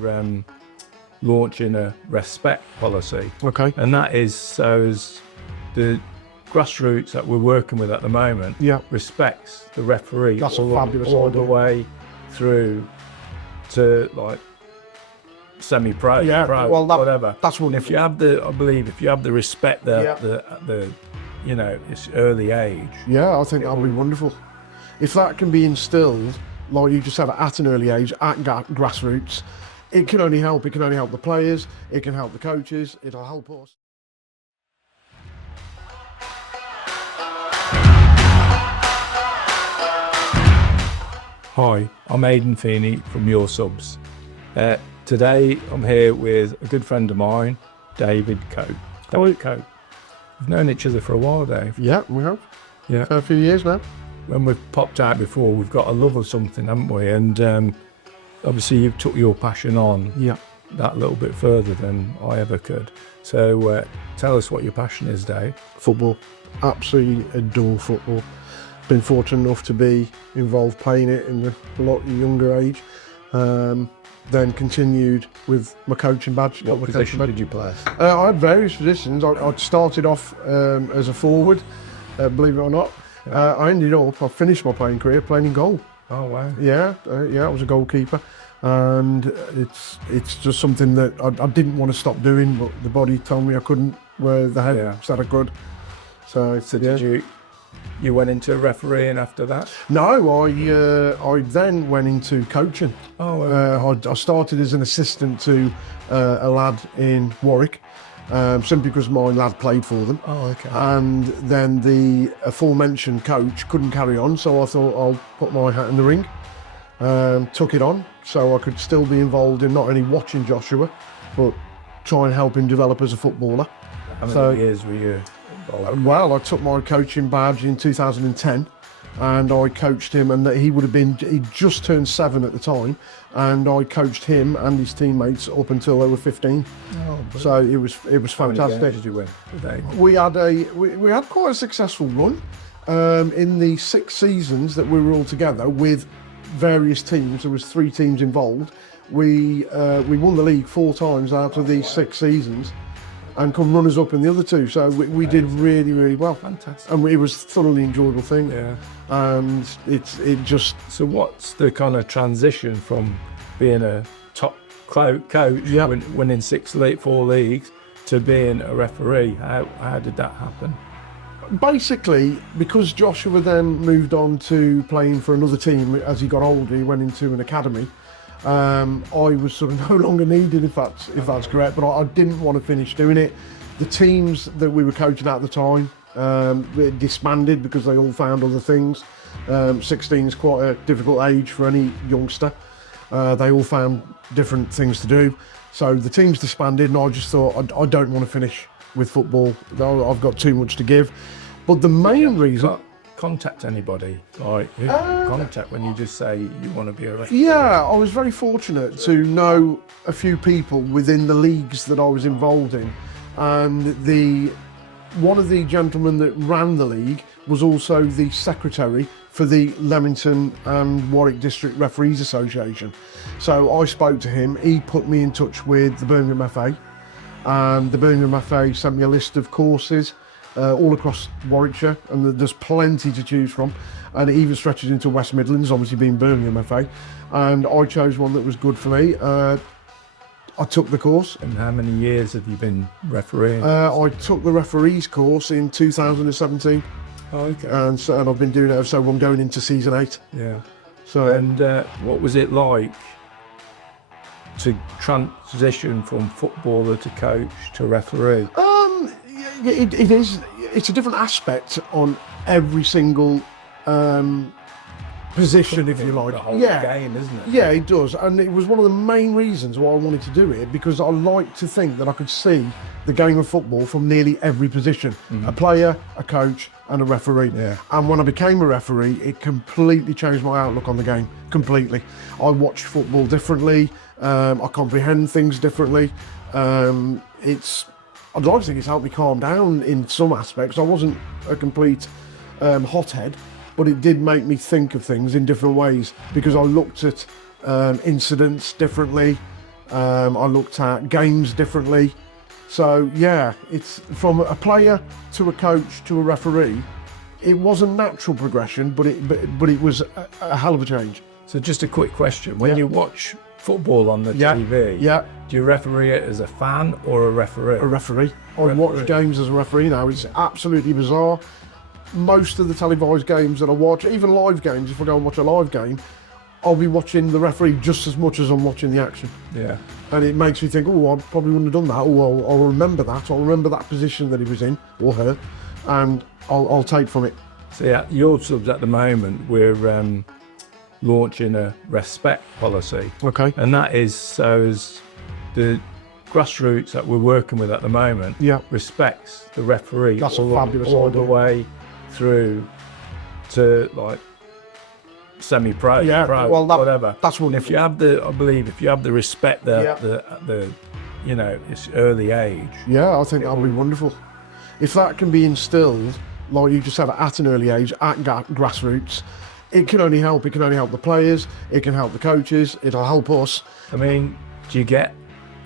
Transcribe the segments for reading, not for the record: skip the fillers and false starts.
we're launching a Refspect Policy. Okay. And that is so as the grassroots that we're working with at the moment respects the referee That's a fabulous all idea. the way through to like semi-pro, pro, well, whatever. That's And wonderful. if you have the, I believe, if you have the respect there, the you know, it's early age. Yeah, I think that'll be wonderful. If that can be instilled, like you just said, at an early age, at grassroots, it can only help. It can only help the players. It can help the coaches. It'll help us. Hi, I'm Aidan Feeney from Your Subs. Today I'm here with a good friend of mine, David Cope. David Cope. We've known each other for a while, Dave. Yeah, we have. Yeah. For a few years now. When we've popped out before, we've got a love of something, haven't we? And obviously you've took your passion on that little bit further than I ever could. So tell us what your passion is, Dave. Football. Absolutely adore football. Been fortunate enough to be involved playing it in a lot younger age. Then continued with my coaching badge. What position did you play? I had various positions. I started off as a forward, believe it or not. I finished my playing career playing in goal. Oh wow! Yeah, I was a goalkeeper, and it's just something that I didn't want to stop doing, but the body told me I couldn't. Where the head said I could. So did you went into refereeing after that? No, I then went into coaching. Oh, okay. I started as an assistant to a lad in Warwick, simply because my lad played for them. Oh, okay. And then the aforementioned coach couldn't carry on, so I thought I'll put my hat in the ring. Took it on, so I could still be involved in not only watching Joshua, but try and help him develop as a footballer. How many years were you involved? Well, I took my coaching badge in 2010, and I coached him, and he'd just turned 7 at the time, and I coached him and his teammates up until they were 15. Oh, so it was fantastic. How many games did you win? We had quite a successful run in the 6 seasons that we were all together with various teams. There was 3 teams involved. We won the league 4 times out of these 6 seasons, and come runners up in the other 2. So we did really, really well. Fantastic. And it was a thoroughly enjoyable thing. Yeah. And it just... So what's the kind of transition from being a top coach, winning 4 leagues, to being a referee? How did that happen? Basically, because Joshua then moved on to playing for another team as he got older, he went into an academy. I was sort of no longer needed, if that's correct, but I didn't want to finish doing it. The teams that we were coaching at the time disbanded because they all found other things. 16 is quite a difficult age for any youngster. They all found different things to do. So the teams disbanded, and I just thought, I don't want to finish with football. I've got too much to give. But the main reason... Contact anybody? Like, who contact when you just say you want to be a referee? Yeah, I was very fortunate to know a few people within the leagues that I was involved in, and one of the gentlemen that ran the league was also the secretary for the Leamington and Warwick District Referees Association. So I spoke to him. He put me in touch with the Birmingham FA, and the Birmingham FA sent me a list of courses all across Warwickshire, and there's plenty to choose from, and it even stretches into West Midlands, obviously being Birmingham FA, and I chose one that was good for me. I took the course. And how many years have you been refereeing? I took the referees course in 2017. Oh, okay. And I've been doing it, so I'm going into season 8. Yeah. So and what was it like to transition from footballer to coach to referee? It's a different aspect on every single position, if you like. The whole game, isn't it? Yeah, it does. And it was one of the main reasons why I wanted to do it, because I like to think that I could see the game of football from nearly every position. A player, a coach, and a referee. Yeah. And when I became a referee, it completely changed my outlook on the game, completely. I watch football differently, I comprehend things differently. I'd like to think it's helped me calm down in some aspects. I wasn't a complete hothead, but it did make me think of things in different ways, because I looked at incidents differently. I looked at games differently. So yeah, it's from a player to a coach to a referee. It was a natural progression, but it was a hell of a change. So just a quick question: when you watch football on the TV, do you referee it as a fan or a referee? A referee. I watch games as a referee now. It's absolutely bizarre. Most of the televised games that I watch, even live games, if I go and watch a live game, I'll be watching the referee just as much as I'm watching the action. Yeah. And it makes me think, oh, I probably wouldn't have done that. Oh, I'll remember that. I'll remember that position that he was in, or her, and I'll take from it. So yeah, your subs at the moment, we're launching a Refspect Policy. Okay. And that is so as the grassroots that we're working with at the moment respects the referee. That's a fabulous idea. All the way through to like semi-pro, pro, well, whatever. That's wonderful. And if you have the, I believe, if you have the respect there, the you know, it's early age. Yeah, I think that'll be wonderful. If that can be instilled, like you just said, at an early age, at grassroots, it can only help. It can only help the players. It can help the coaches. It'll help us. I mean, do you get?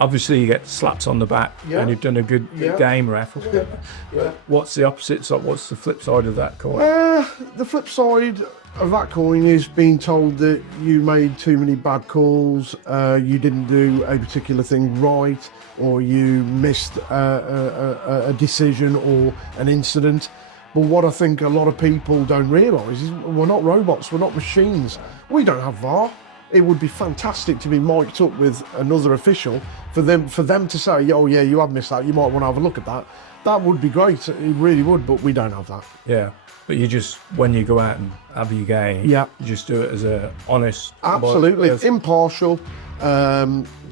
Obviously, you get slaps on the back when you've done a good game, ref. What's the opposite side? What's the flip side of that coin? The flip side of that coin is being told that you made too many bad calls, you didn't do a particular thing right, or you missed a decision or an incident. But what I think a lot of people don't realise is we're not robots, we're not machines. We don't have VAR. It would be fantastic to be mic'd up with another official for them to say, oh yeah, you have missed that, you might want to have a look at that. That would be great, it really would, but we don't have that. Yeah, but you just, when you go out and have your game, you just do it as a honest... Absolutely, impartial,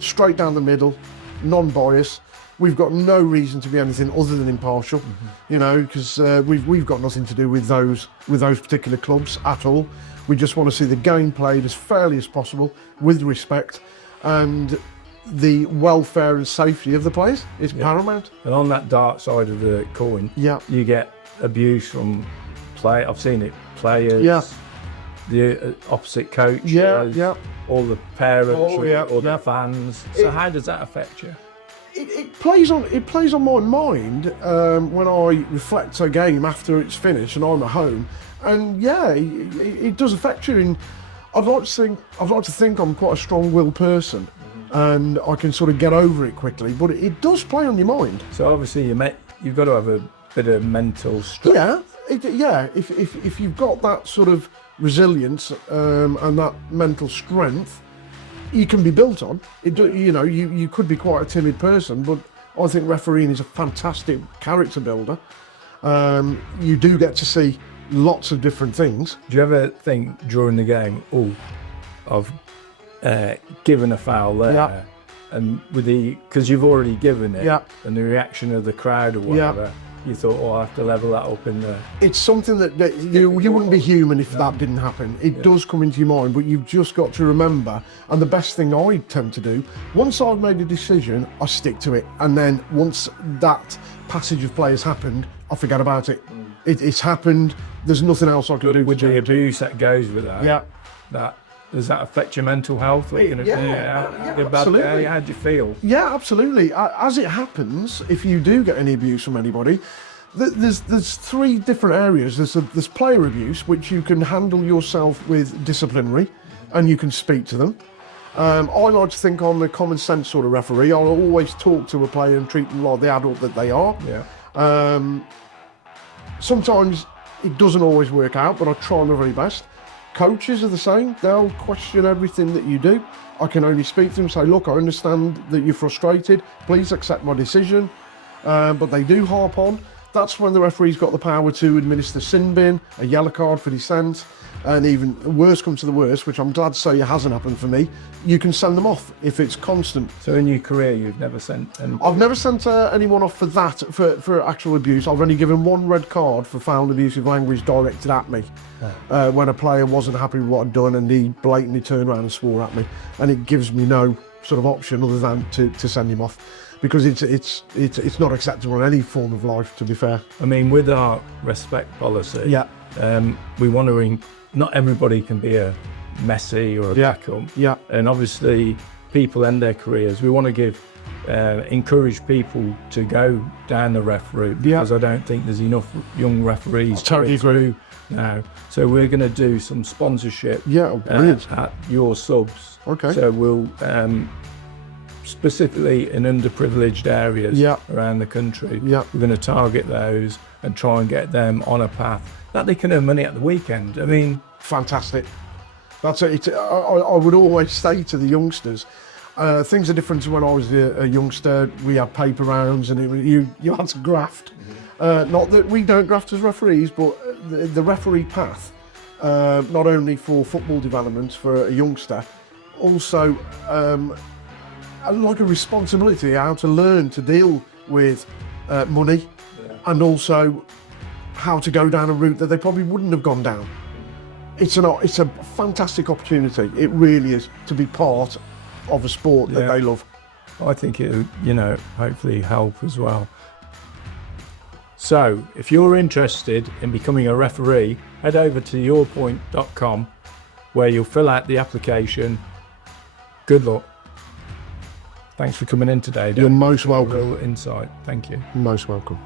straight down the middle, non-biased. We've got no reason to be anything other than impartial, you know, because we've got nothing to do with those particular clubs at all. We just want to see the game played as fairly as possible, with respect, and the welfare and safety of the players is paramount. And on that dark side of the coin, you get abuse from I've seen it, players, the opposite coach, all the parents, or the fans. So how does that affect you? It plays on my mind when I reflect a game after it's finished and I'm at home, and it does affect you. And I'd like to think I'm quite a strong-willed person, and I can sort of get over it quickly. But it does play on your mind. So obviously you've got to have a bit of mental strength. If you've got that sort of resilience and that mental strength, you can be built on. You could be quite a timid person, but I think refereeing is a fantastic character builder. You do get to see lots of different things. Do you ever think during the game, I've given a foul there, and because you've already given it, and the reaction of the crowd or whatever, you thought, I have to level that up in there. It's something that you wouldn't be human if that didn't happen. It does come into your mind, but you've just got to remember, and the best thing I tend to do, once I've made a decision, I stick to it. And then once that passage of play has happened, I forget about it. It's happened, there's nothing else I can do. With the abuse that goes with that, does that affect your mental health? Absolutely. How do you feel? Yeah, absolutely. As it happens, if you do get any abuse from anybody, there's three different areas. There's player abuse, which you can handle yourself with disciplinary, and you can speak to them. I like to think I'm a common sense sort of referee. I'll always talk to a player and treat them like the adult that they are. Sometimes it doesn't always work out, but I try my very best. Coaches are the same. They'll question everything that you do. I can only speak to them and say, look, I understand that you're frustrated. Please accept my decision. But they do harp on. That's when the referee's got the power to administer sin bin, a yellow card for dissent, and even worse comes to the worst, which I'm glad to say it hasn't happened for me, you can send them off if it's constant. So in your career, you've never sent... I've never sent anyone off for that, for actual abuse. I've only given one red card for foul and abusive language directed at me. When a player wasn't happy with what I'd done and he blatantly turned around and swore at me. And it gives me no sort of option other than to send him off. Because it's not acceptable in any form of life, to be fair. I mean, with our Refspect Policy, we want to... Not everybody can be a Messi or a Beckham. And obviously, people end their careers. We want to encourage people to go down the ref route, because I don't think there's enough young referees Totally agree now. So we're going to do some sponsorship at your subs. Okay. So we'll specifically in underprivileged areas around the country, we're going to target those and try and get them on a path that they can earn money at the weekend. I mean, fantastic. That's it. I would always say to the youngsters, things are different to when I was a youngster. We had paper rounds and you had to graft. Not that we don't graft as referees, but the referee path, not only for football development for a youngster, also like a responsibility how to learn to deal with money, and also how to go down a route that they probably wouldn't have gone down. It's a fantastic opportunity. It really is, to be part of a sport that they love. I think it'll, hopefully help as well. So if you're interested in becoming a referee, head over to yourpoint.com, where you'll fill out the application. Good luck. Thanks for coming in today. You're most welcome. Real insight. Thank you. Most welcome.